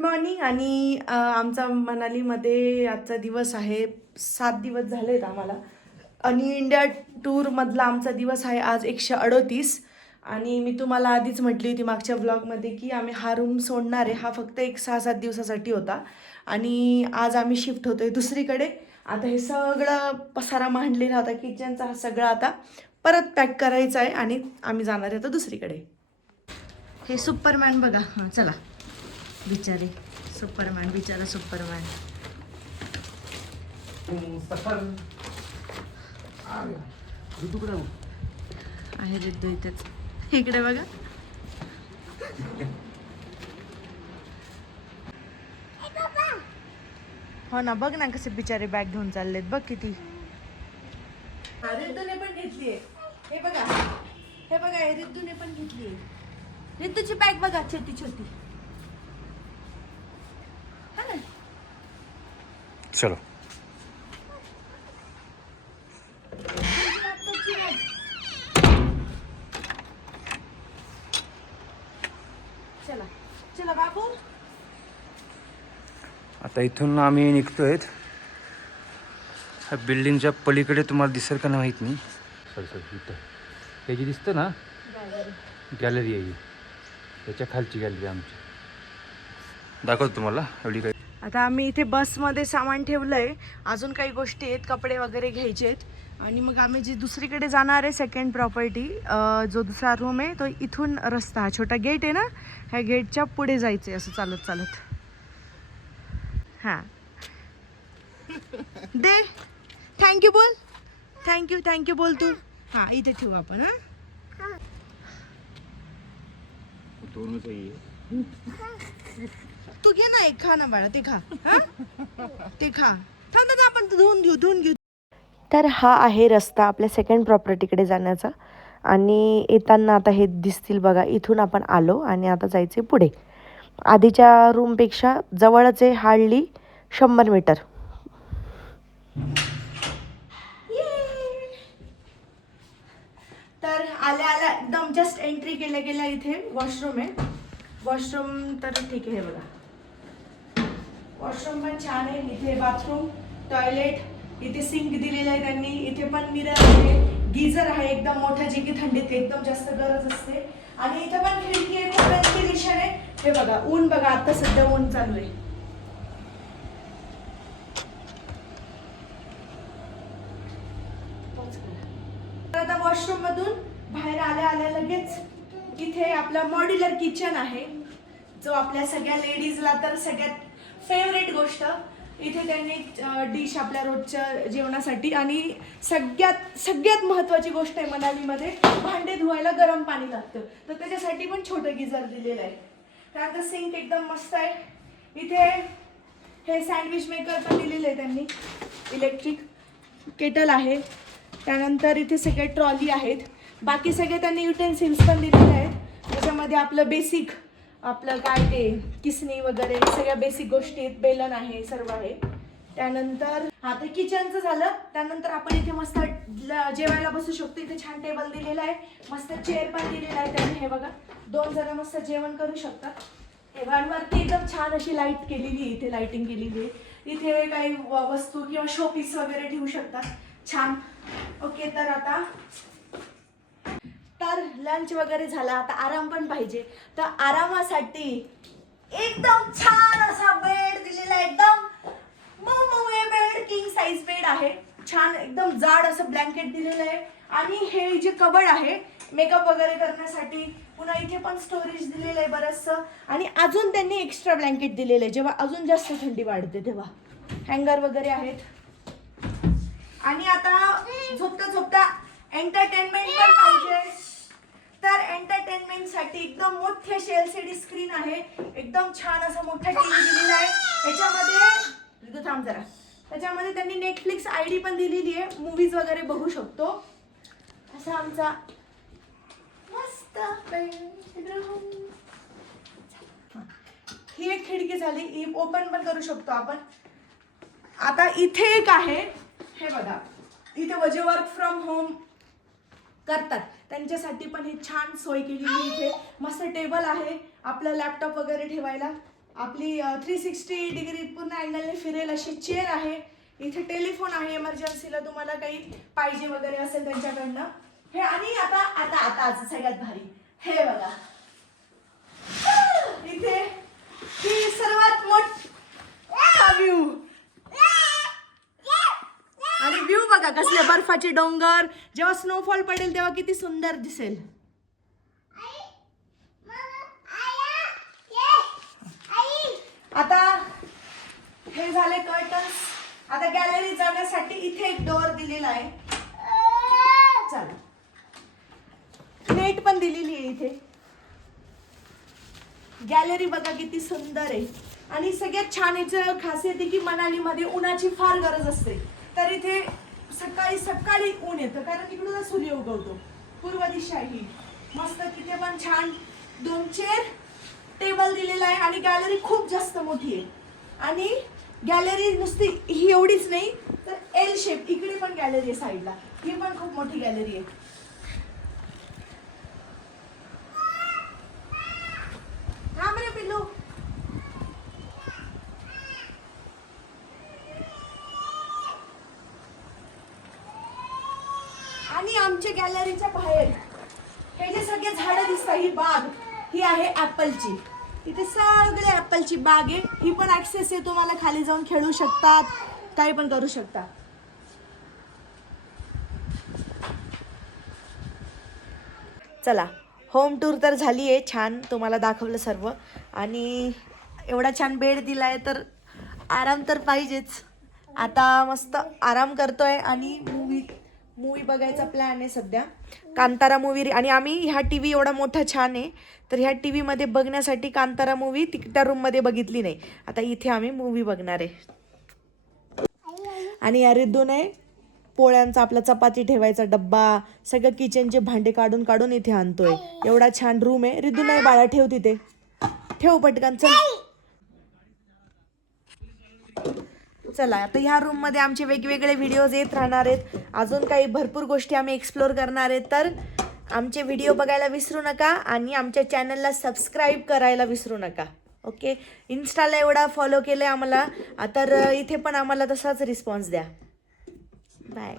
Morning आणि आमचा मनालीमध्ये आजचा दिवस आहे. सात दिवस झालेत आम्हाला. आणि इंडिया टूरमधला आमचा दिवस आहे आज एकशे अडतीस. आणि मी तुम्हाला आधीच म्हटली होती मागच्या ब्लॉगमध्ये की आम्ही हा रूम सोडणार आहे. हा फक्त एक सहा सात दिवसासाठी होता. आणि आज आम्ही शिफ्ट होतो आहे दुसरीकडे. आता हे सगळं पसारा मांडलेला होता किचनचा हा सगळा आता परत पॅक करायचा आहे आणि आम्ही जाणार आहे आता दुसरीकडे. हे सुपरमॅन बघा. हां चला. बिचारे सुपरमॅन बिचारा सुपरमॅन. आहे? रिद्दू इथेच. इकडे बघा. हो ना बघ ना कसे बिचारे बॅग घेऊन चाललेत. बघ किती. रिद्दूने पण घेतलीये हे बघा. हे बघा हे रिद्दूने पण घेतलीये रिद्दूची बॅग बघा छोटी छोटी हा ना चलो। चला चला बाबू। आता इथून आम्ही निघतोय ह्या बिल्डिंगच्या पलीकडे तुम्हाला दिसेल का नाही माहीत नाही. सॉरी सॉरी इथं. हे जे दिसतं ना गॅलरी. आहे ही. त्याच्या खालची गॅलरी आमची. दाखवतो तुम्हाला एवढी काही आता आम्ही इथे बसमध्ये सामान ठेवलंय. अजून काही गोष्टी आहेत कपडे वगैरे घ्यायचे आहेत. आणि मग आम्ही जी दुसरीकडे जाणार आहे सेकंड प्रॉपर्टी जो दुसरा रूम आहे तो इथून रस्ता हा छोटा गेट आहे ना ह्या गेटच्या पुढे जायचं आहे असं चालत चालत. हां. दे. थँक्यू बोल. थँक्यू थँक्यू बोल तू. हां इथे ठेवू आपण हां. तू घे ना एक खा ना बाळा ते खा. हा? ते खा. थांब थांब, आपण धुवून घेऊ धुवून घेऊ तर हा आहे रस्ता आपल्या सेकंड प्रॉपर्टीकडे जाण्याचा. आणि येताना आता हे दिसतील बघा इथून आपण आलो आणि आता जायचे पुढे. आधीच्या रूमपेक्षा जवळच आहे हार्डली शंभर मीटर. तर आल्या आल्या एकदम जस्ट एंट्री केल्या गेल्या इथे वॉशरूम आहे. वॉशरूम तर ठीक आहे हे बघा. वॉशरूम पण छान आहे. इथे बाथरूम टॉयलेट इथे सिंक दिलेलं आहे त्यांनी. इथे पण मिरर आहे. गिझर आहे एकदम मोठा जे की थंडीत एकदम जास्त गरज असते. आणि इथे पण खिडकी आहे खूप दिशा आहे. हे बघा ऊन बघा आता सध्या ऊन चालू आहे. तर आता वॉशरूम मधून बाहेर आल्या आल्या लगेच इथे आपला मॉड्युलर किचन आहे. जो आपल्या सगळ्या लेडीजला तर सगळ्यात फेवरेट गोष्ट. इथे त्यांनी डिश आपल्या रोजच्या जेवणासाठी आणि सगळ्यात सगळ्यात महत्त्वाची गोष्ट आहे मनालीमध्ये भांडे धुवायला गरम पाणी लागतं. तर त्याच्यासाठी पण छोटं गिझर दिलेलं आहे. त्यानंतर सिंक एकदम मस्त आहे. इथे हे सँडविच मेकर पण दिलेलं आहे त्यांनी. इलेक्ट्रिक केटल आहे. त्यानंतर इथे सगळे ट्रॉली आहेत. बाकी सगळे त्यांनी युटेन्सिल्स पण दिलेले आहेत. त्याच्यामध्ये आपलं बेसिक आपलं काय ते किसणी वगैरे सगळ्या बेसिक गोष्टी आहेत. बेलन आहे सर्व आहे. त्यानंतर हा किचनचं झालं. त्यानंतर आपण इथे मस्त जेवायला बसू शकतो. इथे छान टेबल दिलेला आहे. मस्त चेअर पण दिलेला आहे त्यांनी. हे बघा दोन जण मस्त जेवण करू शकतात. वरती एकदम छान अशी लाइट केलेली आहे. इथे लाइटिंग केलेली आहे. इथे काही वस्तू किंवा शोपीस वगैरे ठेवू शकतात. छान. ओके तर आता तर लंच वगैरे झाला आता आराम पण पाहिजे. तर आरामासाठी एकदम छान असा बेड दिलेला आहे एकदम मऊ मऊ आहे बेड किंग साईज बेड आहे. छान एकदम जाड असं ब्लँकेट दिलेलं आहे. आणि हे जे कबड आहे मेकअप वगैरे करण्यासाठी पुन्हा इथे पण स्टोरेज दिलेलं आहे बरंचसं. आणि अजून त्यांनी एक्स्ट्रा ब्लँकेट दिलेलं आहे जेव्हा अजून जास्त थंडी वाढते तेव्हा. हँगर वगैरे आहेत. आणि आता झोपता झोपता एंटरटेनमेंट पण पाहिजे. तर एंटरटेनमेंटसाठी एकदम मोठी अशी डी स्क्रीन आहे. एकदम छान असा मोठा टीव्ही दिलेला आहे. त्याच्यामध्ये ऋतू थांब जरा. त्याच्यामध्ये त्यांनी नेटफ्लिक्स आय डी पण दिलेली आहे. मूवीज वगैरे बघू शकतो. असा आमचा मस्त ही एक खिडकी झाली. ही ओपन पण करू शकतो आपण. आता इथे एक आहे. हे बघा. इथे वजे वर्क फ्रॉम होम करतात. त्यांच्यासाठी पण ही छान सोय केलेली इथे. मस्त टेबल आहे आपलं लॅपटॉप वगैरे ठेवायला. आपली थ्री सिक्स्टी डिग्री पूर्ण अँगलने फिरेल अशी चेअर आहे. इथे टेलिफोन आहे इमर्जन्सीला तुम्हाला काही पाहिजे वगैरे असेल त्यांच्याकडनं. हे आणि आता आता आता आज सगळ्यात भारी. हे बघा. इथे ही सर्वात मोठा व्ह्यू आणि व्ह्यू बघा कसले बर्फाचे डोंगर जेव्हा स्नोफॉल पडेल तेव्हा किती सुंदर दिसेल. आता हे झाले कर्टन्स आता गॅलरी जाण्यासाठी इथे एक डोअर दिलेला आहे. चला. नेट पण दिलेली आहे इथे. गॅलरी बघा किती सुंदर आहे. आणि सगळ्यात छान याचं खासियत आहे की मनालीमध्ये उन्हाची फार गरज असते. तर इथे सकाळी सकाळी ऊन येतं कारण इकडूनच सूर्य उगवतो. पूर्व दिशा ही मस्त तिथे पण छान दोन चेअर टेबल दिलेला आहे आणि गॅलरी खूप जास्त मोठी आहे. आणि गॅलरी नुसती ही एवढीच नाही तर एल शेप इकडे पण गॅलरी आहे साईडला ही पण खूप मोठी गॅलरी आहे. तुमच्या गॅलरीच्या बाहेर. हे जे सगळे झाडं दिसतात ही बाग ही आहे ॲपलची इथे सगळे ॲपलची बाग आहे. ही पण ॲक्सेस आहे. तुम्हाला खाली जाऊन खेळू शकतात. काही पण करू शकता. चला होम टूर तर झाली आहे. छान तुम्हाला दाखवलं सर्व. आणि एवढा छान बेड दिला आहे तर आराम तर पाहिजेच. आता मस्त आराम करतोय आणि मूवी मूवी बघायचा प्लॅन आहे सध्या. कांतारा मूवी आणि आम्ही ह्या टी व्ही एवढा मोठा छान आहे. तर ह्या टी व्हीमध्ये बघण्यासाठी कांतारा मूवी ती त्या रूममध्ये बघितली नाही. आता इथे आम्ही मूवी बघणार आहे. आणि या रिद्धून आहे पोळ्यांचा आपला चपाती ठेवायचा डब्बा सगळं किचनचे भांडे काढून काढून इथे आणतोय. एवढा छान रूम आहे. रिद्धू नाही बाळा ठेव तिथे. ठेव पटकन चल. चला आता ह्या रूममध्ये आमचे वेगवेगळे व्हिडिओज येत राहणार आहेत. अजून काही भरपूर गोष्टी आम्ही एक्सप्लोर करणार आहेत. तर आमचे व्हिडिओ बघायला विसरू नका आणि आमच्या चॅनलला सबस्क्राईब करायला विसरू नका. ओके इन्स्टाला एवढा फॉलो केलं आहे आम्हाला तर इथे पण आम्हाला तसाच रिस्पॉन्स द्या. बाय